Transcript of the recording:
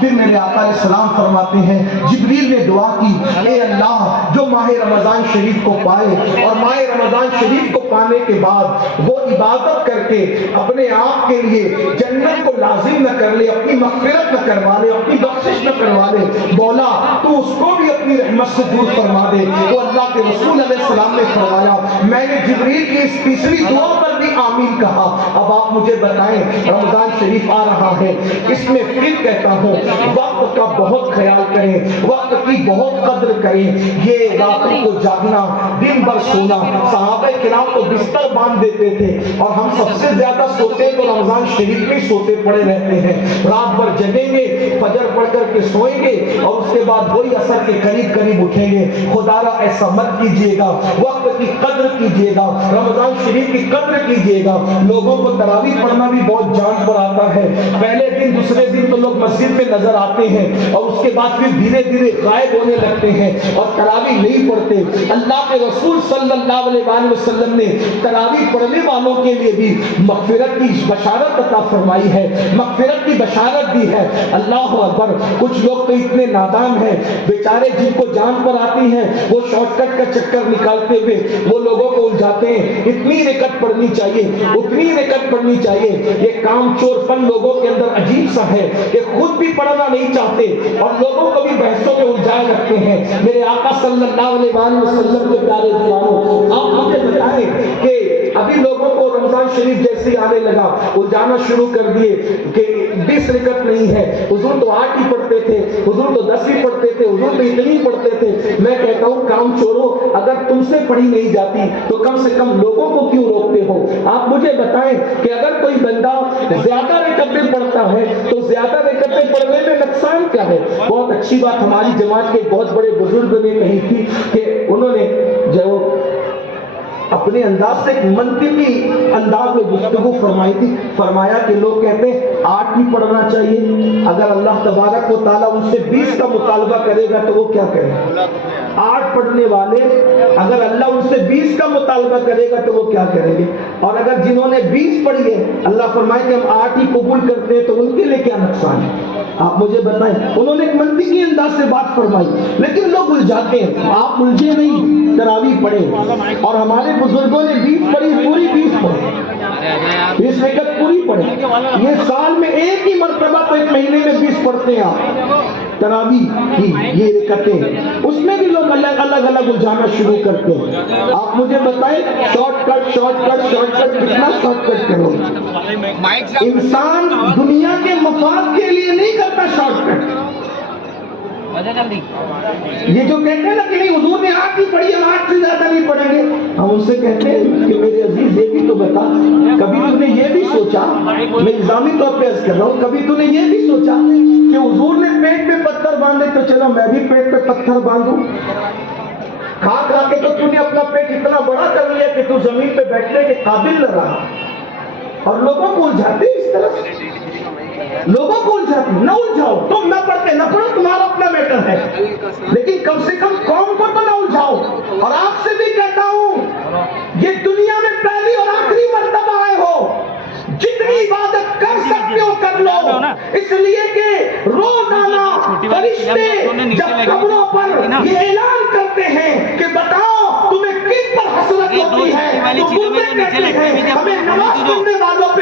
پھر میرے آقا علیہ السلام فرماتے ہیں جبریل نے دعا کی، اے اللہ جو ماہ رمضان شریف کو پائے اور ماہ رمضان شریف کو پانے کے بعد وہ عبادت کر کے اپنے آپ کے لیے جنت کو لازم نہ کر لے، اپنی مغفرت نہ کروا لے، اپنی بخشش نہ کروا لے، مولا تو اس کو بھی اپنی رحمت سے دور فرما دے۔ وہ اللہ کے رسول علیہ السلام نے فرمایا میں نے جبریل کی اس تیسری دعا پر بھی آمین کہا۔ اب آپ مجھے بتائیں رمضان شریف آ رہا ہے، اس میں پھر کہتا ہوں وقت کا بہت خیال کریں، وقت کی بہت قدر کریں۔ یہ راتوں کو جاگنا، دن بھر سونا، صحابہ کرام تو بستر باندھ دیتے تھے اور ہم سب سے زیادہ سوتے تو رمضان شریف میں سوتے پڑے رہتے ہیں۔ رات بھر جگیں گے، فجر پڑھ کر کے سوئیں گے اور اس کے بعد وہی عصر کے قریب قریب اٹھیں گے۔ خدا را ایسا مت کیجیے گا، وقت کی قدر کیجیے گا، رمضان شریف کی قدر کیجیے گا۔ لوگوں کو تراویح پڑھنا بھی بہت جان پر آتا ہے، پہلے دن دوسرے دن تو لوگ مسجد میں نظر آتے ہیں اور اس کے بعد پھر دھیرے دھیرے غائب ہونے لگتے ہیں اور تراویح نہیں پڑھتے۔ اللہ کے رسول صلی اللہ علیہ وآلہ وسلم نے تراویح پڑھنے والوں کے لیے بھی مغفرت کی بشارت عطا فرمائی ہے، مغفرت کی بشارت دی ہے۔ اللہ اکبر۔ کچھ لوگ تو اتنے نادان ہیں بیچارے، جن کو جان پر آتی ہیں وہ شارٹ کٹ کا چکر نکالتے ہوئے وہ لوگوں کو الجھاتے ہیں، اتنی رکعت پڑھنی چاہیے، اتنی رکعت پڑھنی چاہیے۔ یہ کام چور پن لوگوں کے اندر عجیب سا ہے کہ خود بھی پڑھنا نہیں چاہتے اور لوگوں کو بھی بحثوں میں الجھائے رکھتے ہیں۔ میرے آقا صلی اللہ علیہ وآلہ وسلم کے پیارے دیوانوں، آپ مجھے بتائیں کہ ابھی لوگوں کو رمضان شریف جیسے آنے لگا وہ جانا شروع کر دیے کہ 20 رکعت نہیں ہے، حضور تو 8 ہی پڑھتے تھے، حضور تو 10 ہی پڑھتے تھے، حضور تو اتنی ہی پڑھتے تھے۔ میں کہتا ہوں کام چورو، اگر تم سے پڑھی نہیں جاتی تو کم سے کم لوگوں کو کیوں روکتے ہو؟ آپ مجھے بتائیں کہ اگر کوئی بندہ زیادہ رکعتیں پڑھتا ہے تو زیادہ رکعتیں پڑھنے میں نقصان کیا ہے؟ بہت اچھی بات ہماری جماعت کے بہت بڑے بزرگ نے کہی تھی کہ انہوں نے جو اپنے انداز سے ایک منطقی انداز میں گفتگو فرمائی تھی، فرمایا کہ لوگ کہتے ہیں 8 ہی پڑھنا چاہیے، اگر اللہ تبارک و تعالیٰ ان سے 20 کا مطالبہ کرے گا تو وہ کیا کریں گے؟ 8 پڑھنے والے اگر اللہ ان سے 20 کا مطالبہ کرے گا تو وہ کیا کریں گے؟ اور اگر جنہوں نے 20 پڑھی ہے اللہ فرمائے کہ ہم 8 ہی قبول کرتے ہیں تو ان کے لیے کیا نقصان ہے؟ آپ مجھے بتائیں۔ انہوں نے ایک منطقی انداز سے بات فرمائی لیکن لوگ الجھاتے ہیں۔ آپ الجھے نہیں، تراویح پڑھیں، اور ہمارے بزرگوں نے 20 پڑھی، پوری 20 پڑھی، 20 رکعت پوری پڑھی۔ یہ سال میں ایک ہی مرتبہ تو ایک مہینے میں 20 پڑھتے ہیں آپ تراویح کی یہ رکعتیں، اس میں بھی لوگ الگ الگ الجھانا شروع کرتے ہیں۔ آپ مجھے بتائیں شارٹ کٹ کتنا شارٹ کٹ کرو؟ انسان دنیا کے مفاد کے لیے نہیں کرتا شارٹ کٹ۔ یہ جو کہتے ہیں نا کہ نہیں حضور نے 8 ہی پڑھی، ہم 8 سے زیادہ نہیں پڑھیں گے، ہم ان سے کہتے ہیں کہ میرے عزیز یہ بھی تو بتا، کبھی تو نے یہ بھی سوچا، میں الزامی طور پہ عرض کر رہا ہوں، کبھی تو نے یہ بھی سوچا کہ حضور نے پیٹ پہ پتھر باندھے تو چلو میں بھی پیٹ پہ پتھر باندھوں؟ کھا کھا کے تو نے اپنا پیٹ اتنا بڑا کر لیا کہ تو زمین پہ بیٹھنے کے قابل نہ رہا، اور لوگوں کو الجھاتے اس طرح سے، لوگوں کو الجھاتے۔ نہ الجھاؤ، تم نہ پڑھتے نہ پڑھو، تمہارا اپنا میٹر ہے، لیکن کم سے کم قوم کو تو نہ الجھاؤ۔ اور آپ سے بھی کہتا ہوں یہ دنیا میں پہلی اور آخری مرتبہ آئے ہو، جتنی عبادت کر سکتے ہو کر لو، اس لیے کہ روزانہ فرشتے جب قبروں پر یہ اعلان کرتے ہیں کہ بتاؤ تمہیں کن پر حسرت ہوتی ہے، تو تمہیں کہتے ہیں ہمیں نماز پڑھنے والوں